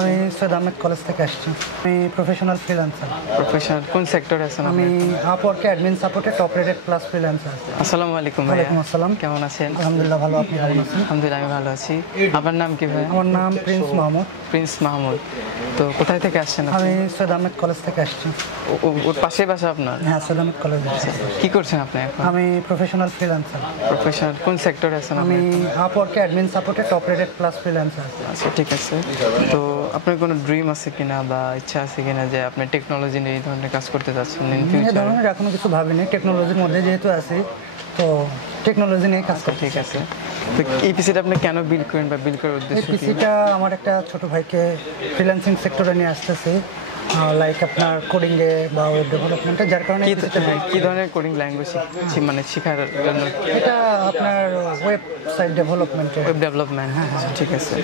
আমি সৈয়দ আহমেদ কলেজ থেকে আসছি। আমি প্রফেশনাল ফ্রিল্যান্সার। প্রফেশনাল কোন সেক্টরে আছেন? আমি আপওয়ার্কে অ্যাডমিন সাপোর্টে টপ রেটেড প্লাস ফ্রিল্যান্সার। আসসালামু আলাইকুম ভাইয়া। ওয়ালাইকুম আসসালাম। কেমন আছেন? আলহামদুলিল্লাহ ভালো, আপনি কেমন আছেন? আলহামদুলিল্লাহ আমি ভালো আছি। আপনার নাম কি ভাই? আমার নাম প্রিন্স মাহমুদ। প্রিন্স মাহমুদ। তো কোথায় থেকে আসছেন আপনি? আমি সৈয়দ আহমেদ কলেজ থেকে আসছি। ওর পাশে বাসা আপনার? হ্যাঁ, সৈয়দ আহমেদ কলেজ। কি করছেন আপনি এখন? আমি প্রফেশনাল ফ্রিল্যান্সার। প্রফেশনাল কোন সেক্টরে আছেন আপনি? আমি আপওয়ার্কে অ্যাডমিন সাপোর্টে টপ রেটেড প্লাস ফ্রিল্যান্সার। আচ্ছা, ঠিক আছে। তো আপনার কোনো ড্রিম আছে কিনা বা ইচ্ছা আছে কিনা যে আপনি টেকনোলজি নিয়ে এই ধরনের কাজ করতে চাচ্ছেন ইন এই ফিউচার? ধরনের এখনো কিছু ভাবিনি, টেকনোলজির মধ্যে যেহেতু আছি তো টেকনোলজি নিয়ে কাজ করতে। ঠিক আছে। তো এই পিসিটা আপনি কেন বিল্ড করেন বা বিল্ড করার এই উদ্দেশ্য কি? পিসিটা আমার একটা ছোট ভাইকে ফ্রিল্যান্সিং সেক্টরে নিয়ে আসতেছি, লাইক আপনার কোডিংয়ে বা ওয়েব ডেভেলপমেন্টে, যার কারণে কি ধরনের কোডিং ল্যাঙ্গুয়েজ মানে শেখার জন্য? এটা আপনার ওয়েবসাইট ডেভেলপমেন্টে। ওয়েব ডেভেলপমেন্ট, হ্যাঁ হ্যাঁ, ঠিক আছে।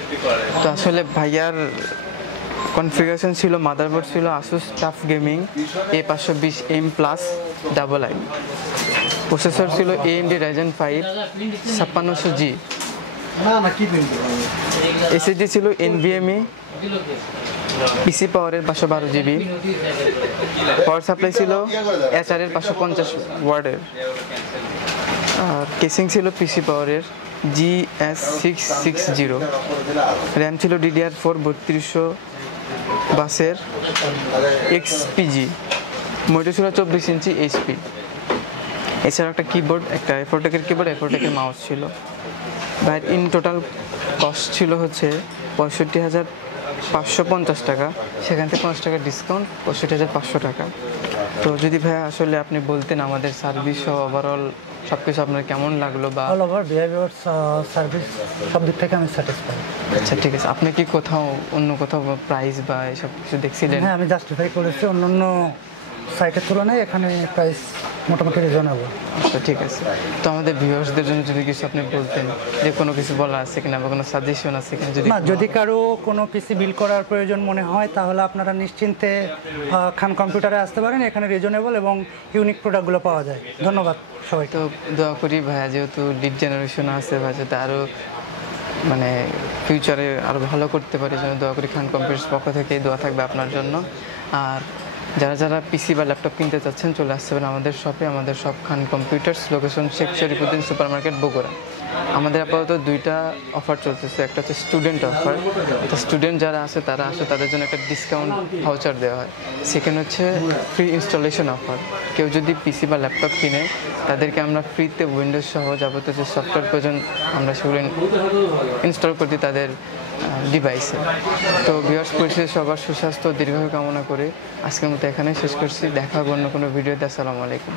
তো আসলে ভাইয়ার কনফিগারেশন ছিল, মাদারবোর্ড ছিল Asus tough gaming A520M+II, processor ছিল AMD Ryzen 5 5600G, এসএসডি ছিল NVMe, পিসি পাওয়ারের 512GB, পাওয়ার সাপ্লাই ছিল HRের 550 ওয়াটের, আর কেসিং ছিল পিসি পাওয়ারের GS660, র্যাম ছিল DDR4 3200 বাসের XPG, মনিটর ছিল 24 ইঞ্চি HP, এছাড়া একটা কিবোর্ড, একটা এফোরটেকের কিবোর্ড, এফোরটেকের মাউস ছিল। ভাই ইন টোটাল কস্ট ছিল হচ্ছে 65,550 টাকা, সেখান থেকে 50 টাকা ডিসকাউন্ট 65,500 টাকা। তো যদি ভাই আসলে আপনি বলতেন আমাদের সার্ভিস সহ ওভারঅল সব কিছু আপনার কেমন লাগলো, বা অল ওভার বিহেভিয়ার সার্ভিস সব দিক থেকে আমি স্যাটিসফাইড। আচ্ছা, ঠিক আছে। আপনি কি অন্য কোথাও প্রাইস বা এসব কিছু দেখছিলেন? হ্যাঁ, আমি জাস্টিফাই করেছি, অন্যান্য সাইটের তুলনায় এখানে প্রাইস মোটামুটি রিজনেবল। আচ্ছা, ঠিক আছে। তো আমাদের ভিউয়ার্সদের জন্য যদি কিছু আপনি বলতেন, যে কোনো কিছু বলা আছে কিনা বা কোনো সাজেশন আছে কিনা? যদি কারো কোনো পিসি বিল করার প্রয়োজন মনে হয় তাহলে আপনারা নিশ্চিন্তে খান কম্পিউটারে আসতে পারেন, এখানে রিজনেবল এবং ইউনিক প্রোডাক্টগুলো পাওয়া যায়। ধন্যবাদ সবাই। তো দোয়া করি ভাইয়া, যেহেতু লিড জেনারেশন আছে ভাই, যাতে আরও মানে ফিউচারে আরও ভালো করতে পারে, যেন দোয়া করি। খান কম্পিউটার্স পক্ষ থেকে দোয়া থাকবে আপনার জন্য। আর যারা পিসি বা ল্যাপটপ কিনতে চাচ্ছেন চলে আসতে পারেন আমাদের শপে। আমাদের shop Khan computers, location Sheikh Sharifuddin super market, Bogura. আমাদের আপাতত দুইটা অফার চলতেছে, একটা হচ্ছে স্টুডেন্ট অফার, তো স্টুডেন্ট যারা আছে তারা আসে তাদের জন্য একটা ডিসকাউন্ট ভাউচার দেওয়া হয়। সেকেন্ড হচ্ছে ফ্রি ইনস্টলেশন অফার। কেউ যদি পিসি বা ল্যাপটপ কিনে তাদেরকে আমরা ফ্রিতে উইন্ডোজ সহ যাবতীয় যে সফটওয়্যার প্রয়োজন আমরা সেগুলো ইনস্টল করতে তাদের ডিভাইসে। তো ভিউয়ার্স পরিষেবা সবার সুস্বাস্থ্য দীর্ঘায়ু কামনা করে আজকের মতো এখানে শেষ করছি। দেখা হবে অন্য কোনো ভিডিওতে। আসসালামু আলাইকুম।